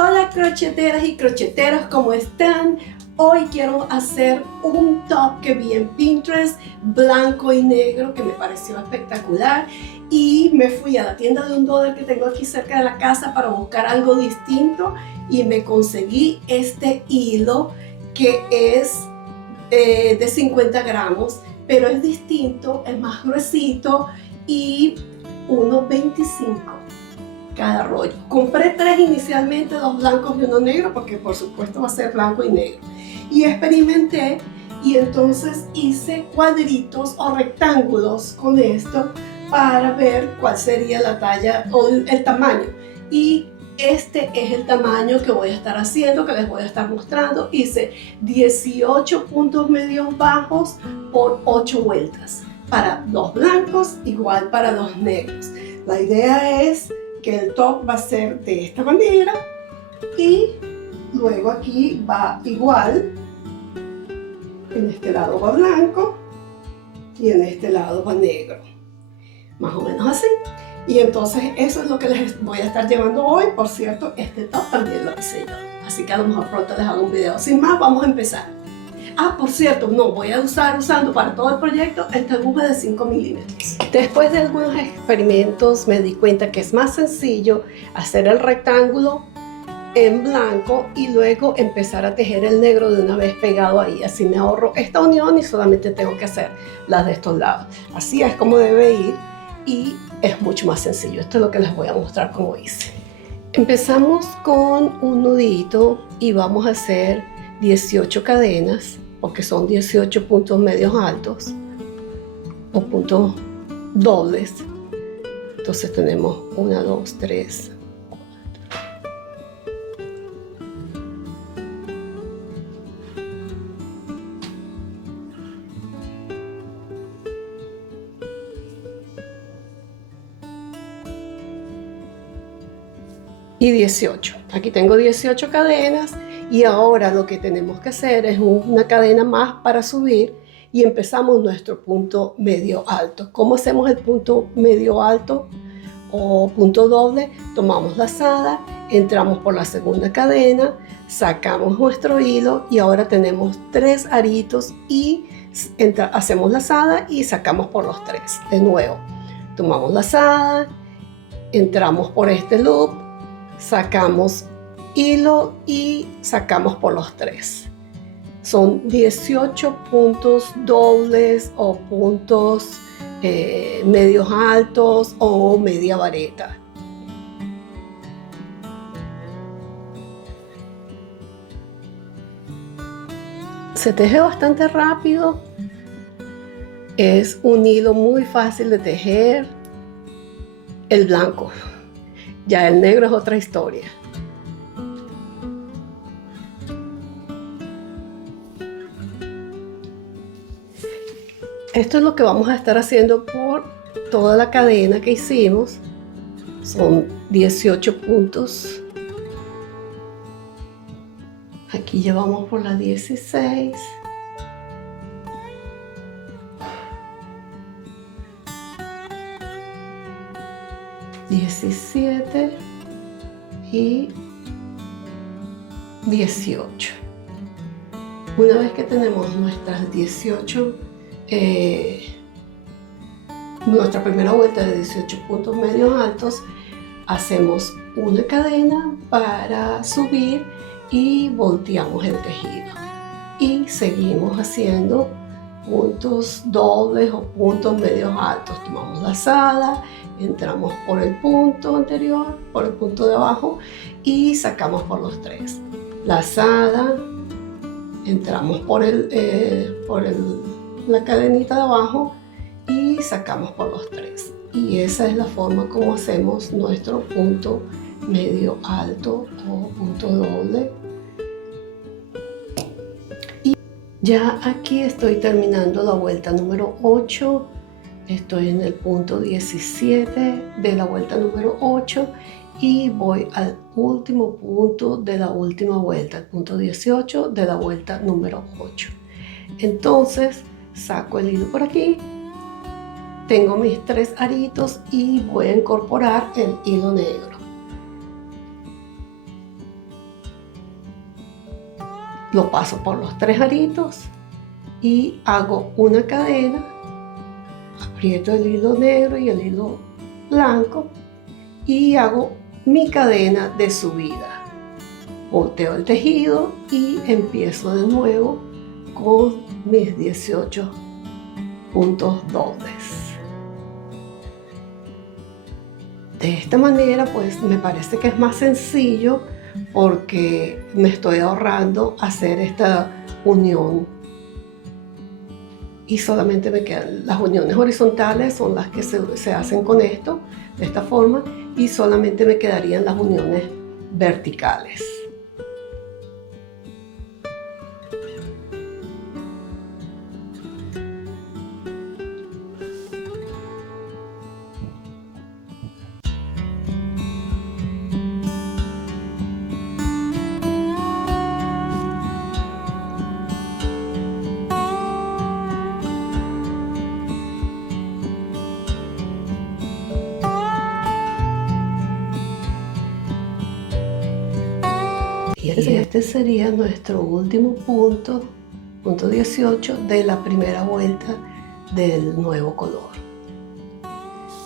Hola crocheteras y crocheteros, ¿cómo están? Hoy quiero hacer un top que vi en Pinterest, blanco y negro, que me pareció espectacular. Y me fui a la tienda de $1 que tengo aquí cerca de la casa para buscar algo distinto y me conseguí este hilo que es de 50 gramos, pero es distinto, es más gruesito y unos 25 cada rollo. Compré 3 inicialmente, 2 blancos y 1 negro, porque por supuesto va a ser blanco y negro. Y experimenté y entonces hice cuadritos o rectángulos con esto para ver cuál sería la talla o el tamaño. Y este es el tamaño que voy a estar haciendo, que les voy a estar mostrando. Hice 18 puntos medios bajos por 8 vueltas. Para 2 blancos, igual para 2 negros. La idea es que el top va a ser de esta manera y luego aquí va igual. En este lado va blanco y en este lado va negro. Más o menos así. Y entonces eso es lo que les voy a estar llevando hoy. Por cierto, este top también lo hice yo. Así que a lo mejor pronto les hago un video. Sin más, vamos a empezar. Por cierto, no, voy a usando para todo el proyecto esta aguja de 5 milímetros. Después de algunos experimentos me di cuenta que es más sencillo hacer el rectángulo en blanco y luego empezar a tejer el negro de una vez pegado ahí. Así me ahorro esta unión y solamente tengo que hacer las de estos lados. Así es como debe ir y es mucho más sencillo. Esto es lo que les voy a mostrar cómo hice. Empezamos con un nudito y vamos a hacer 18 cadenas, porque son 18 puntos medios altos o puntos dobles. Entonces tenemos 1, 2, 3, 18. Aquí tengo 18 cadenas y ahora lo que tenemos que hacer es una cadena más para subir y empezamos nuestro punto medio alto. ¿Cómo hacemos el punto medio alto o punto doble? Tomamos lazada, entramos por la segunda cadena, sacamos nuestro hilo y ahora tenemos 3 aritos y hacemos lazada y sacamos por los 3. De nuevo, tomamos lazada, entramos por este loop, sacamos hilo y sacamos por los 3. Son 18 puntos dobles o puntos medios altos o media vareta. Se teje bastante rápido. Es un hilo muy fácil de tejer. El blanco. Ya el negro es otra historia. Esto es lo que vamos a estar haciendo por toda la cadena que hicimos. Son 18 puntos. Aquí llevamos por la 16. $17 y $18. Una vez que tenemos nuestras 18, nuestra primera vuelta de 18 puntos medios altos, hacemos una cadena para subir y volteamos el tejido. Y seguimos haciendo puntos dobles o puntos medios altos. Tomamos lazada, entramos por el punto anterior, por el punto de abajo y sacamos por los 3. Lazada, entramos por la cadenita de abajo y sacamos por los 3. Y esa es la forma como hacemos nuestro punto medio alto o punto doble. Y ya aquí estoy terminando la vuelta número 8. Estoy en el punto 17 de la vuelta número 8 y voy al último punto de la última vuelta, el punto 18 de la vuelta número 8. Entonces saco el hilo por aquí, tengo mis 3 aritos y voy a incorporar el hilo negro. lo paso por los 3 aritos y hago una cadena, aprieto el hilo negro y el hilo blanco y hago mi cadena de subida. Volteo el tejido y empiezo de nuevo con mis 18 puntos dobles. De esta manera pues me parece que es más sencillo porque me estoy ahorrando hacer esta unión y solamente me quedan las uniones horizontales, son las que se hacen con esto, de esta forma, y solamente me quedarían las uniones verticales. Y este sería nuestro último punto, punto 18 de la primera vuelta del nuevo color.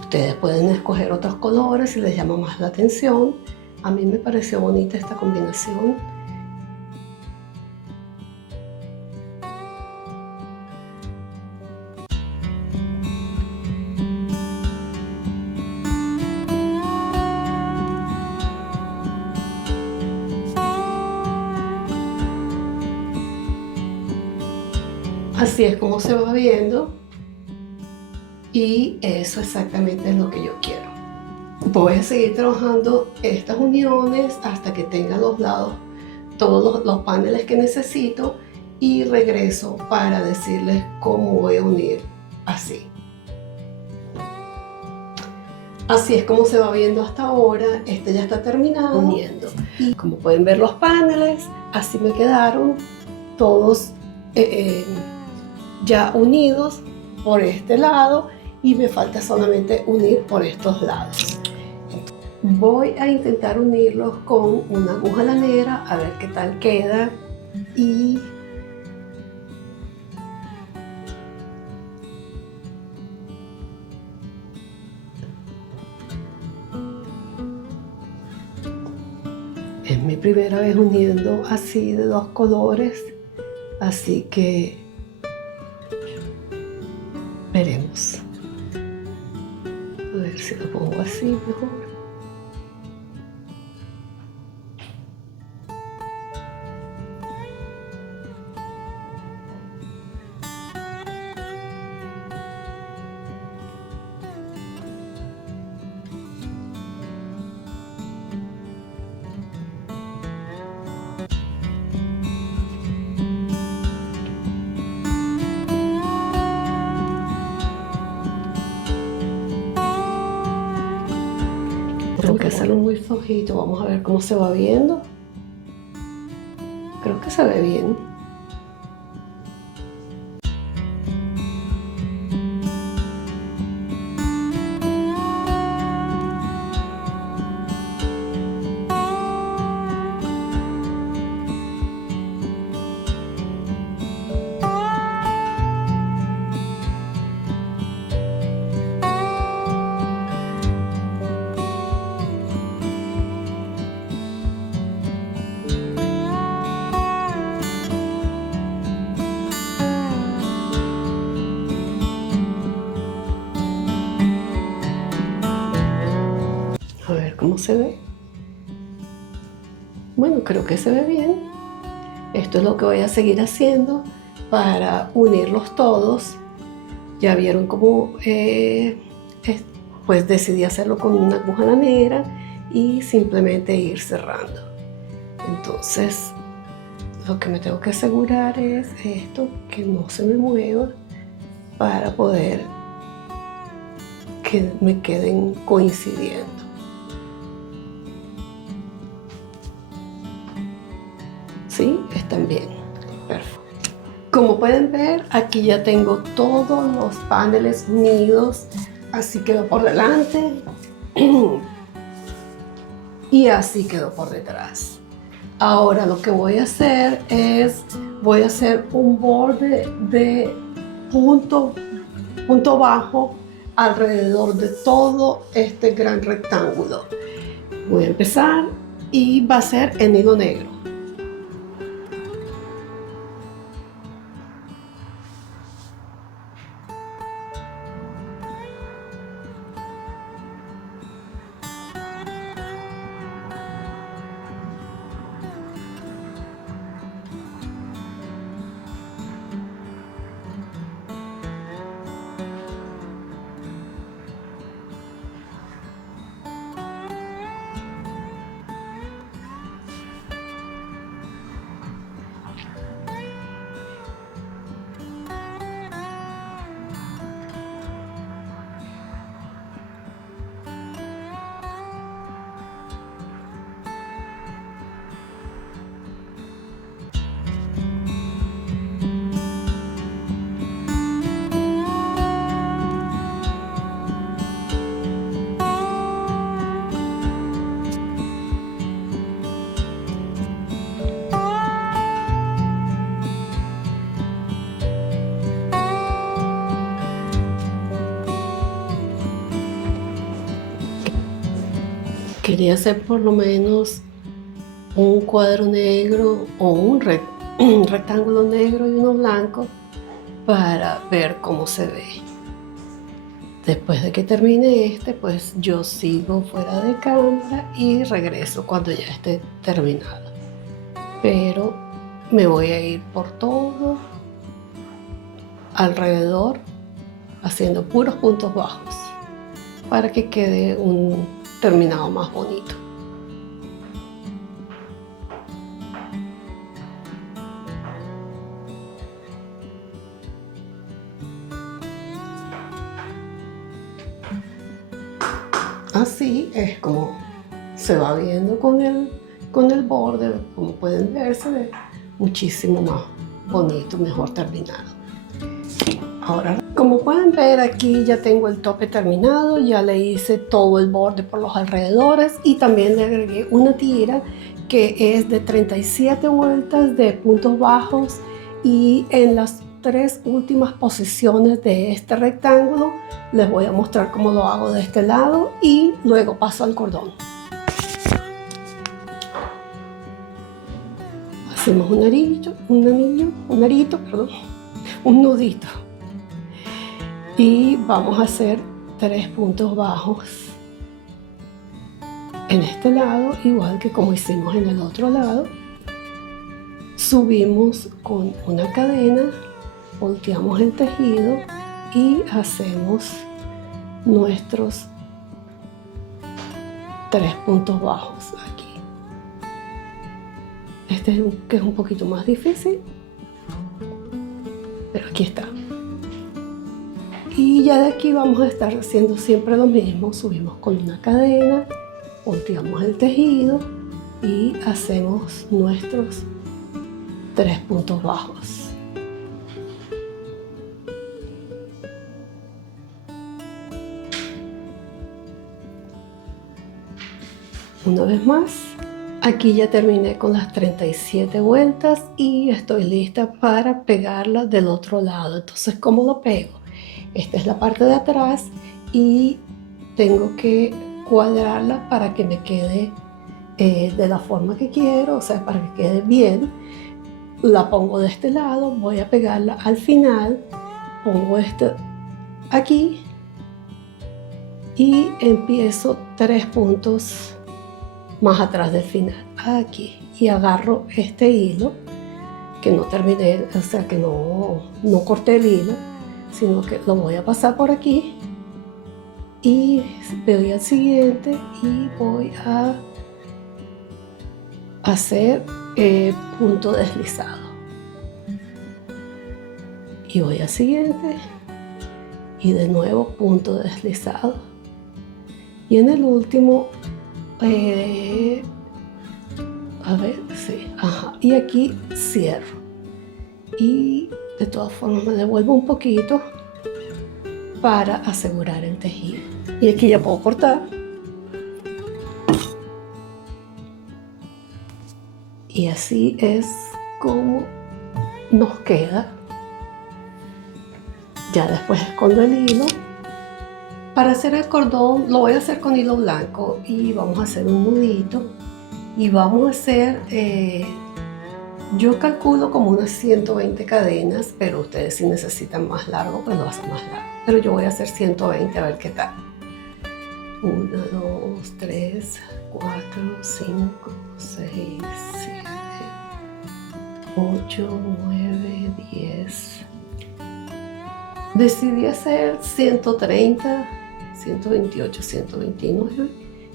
Ustedes pueden escoger otros colores si les llama más la atención. A mí me pareció bonita esta combinación. Así es como se va viendo y eso exactamente es lo que yo quiero. Voy a seguir trabajando estas uniones hasta que tenga los lados, todos los paneles que necesito y regreso para decirles cómo voy a unir así. Así es como se va viendo hasta ahora. Este ya está terminado uniendo. Y como pueden ver los paneles, así me quedaron todos ya unidos por este lado y me falta solamente unir por estos lados. Voy a intentar unirlos con una aguja lanera a ver qué tal queda y es mi primera vez uniendo así de dos colores, así que veremos. A ver si lo pongo así mejor. Tengo que hacerlo muy flojito, vamos a ver cómo se va viendo. Creo que se ve bien. A ver cómo se ve. Bueno, creo que se ve bien. Esto es lo que voy a seguir haciendo para unirlos todos. Ya vieron cómo pues decidí hacerlo con una aguja lanera y simplemente ir cerrando. Entonces lo que me tengo que asegurar es esto, que no se me mueva para poder que me queden coincidiendo. ¿Sí? Están bien. Perfecto. Como pueden ver, aquí ya tengo todos los paneles unidos. Así quedó por delante y así quedó por detrás. Ahora lo que voy a hacer es, voy a hacer un borde de punto bajo alrededor de todo este gran rectángulo. Voy a empezar y va a ser en hilo negro. Quería hacer por lo menos un cuadro negro o un rectángulo negro y uno blanco para ver cómo se ve. Después de que termine este, pues yo sigo fuera de cámara y regreso cuando ya esté terminado. Pero me voy a ir por todo alrededor haciendo puros puntos bajos para que quede un terminado más bonito. Así es como se va viendo con el borde, como pueden ver, se ve muchísimo más bonito, mejor terminado. Ahora, como pueden ver, aquí ya tengo el tope terminado, ya le hice todo el borde por los alrededores y también le agregué una tira que es de 37 vueltas de puntos bajos, y en las 3 últimas posiciones de este rectángulo les voy a mostrar cómo lo hago de este lado y luego paso al cordón. Hacemos un nudito y vamos a hacer 3 puntos bajos en este lado, igual que como hicimos en el otro lado. Subimos con una cadena, volteamos el tejido y hacemos nuestros 3 puntos bajos aquí. Este que es un poquito más difícil, pero aquí está. Y ya de aquí vamos a estar haciendo siempre lo mismo. Subimos con una cadena, volteamos el tejido y hacemos nuestros 3 puntos bajos. Una vez más, aquí ya terminé con las 37 vueltas y estoy lista para pegarla del otro lado. Entonces, ¿cómo lo pego? Esta es la parte de atrás y tengo que cuadrarla para que me quede de la forma que quiero, o sea, para que quede bien. La pongo de este lado, voy a pegarla al final, pongo esto aquí y empiezo 3 puntos más atrás del final, aquí, y agarro este hilo que no terminé, o sea, que no corté el hilo, sino que lo voy a pasar por aquí y voy al siguiente y voy a hacer punto deslizado y voy al siguiente y de nuevo punto deslizado, y en el último a ver, sí, ajá, y aquí cierro y de todas formas me devuelvo un poquito para asegurar el tejido, y aquí ya puedo cortar. Y así es como nos queda. Ya después escondo el hilo. Para hacer el cordón lo voy a hacer con hilo blanco y vamos a hacer un nudito y vamos a hacer, yo calculo como unas 120 cadenas, pero ustedes si necesitan más largo pues lo hacen más largo, pero yo voy a hacer 120 a ver qué tal. 1, 2, 3, 4, 5, 6, 7, 8, 9, 10. Decidí hacer 130, 128, 129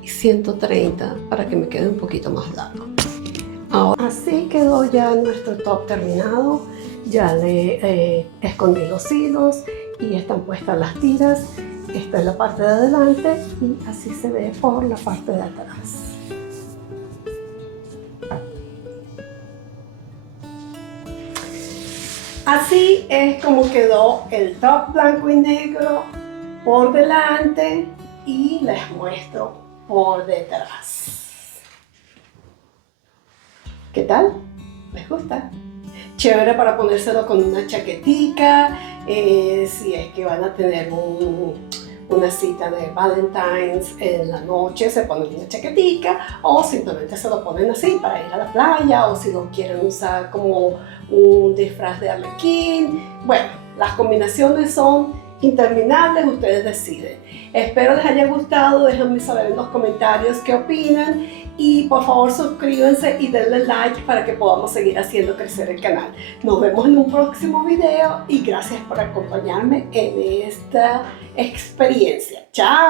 y 130 para que me quede un poquito más largo. Ahora, así quedó ya nuestro top terminado. Ya le escondí los hilos y están puestas las tiras. Esta es la parte de adelante y así se ve por la parte de atrás. Así es como quedó el top blanco y negro por delante y les muestro por detrás. ¿Qué tal? ¿Les gusta? Chévere para ponérselo con una chaquetica, si es que van a tener una cita de Valentine's en la noche, se ponen una chaquetica o simplemente se lo ponen así para ir a la playa, o si lo quieren usar como un disfraz de arlequín. Bueno, las combinaciones son interminables, ustedes deciden. Espero les haya gustado, déjenme saber en los comentarios qué opinan y por favor suscríbanse y denle like para que podamos seguir haciendo crecer el canal. Nos vemos en un próximo video y gracias por acompañarme en esta experiencia. ¡Chao!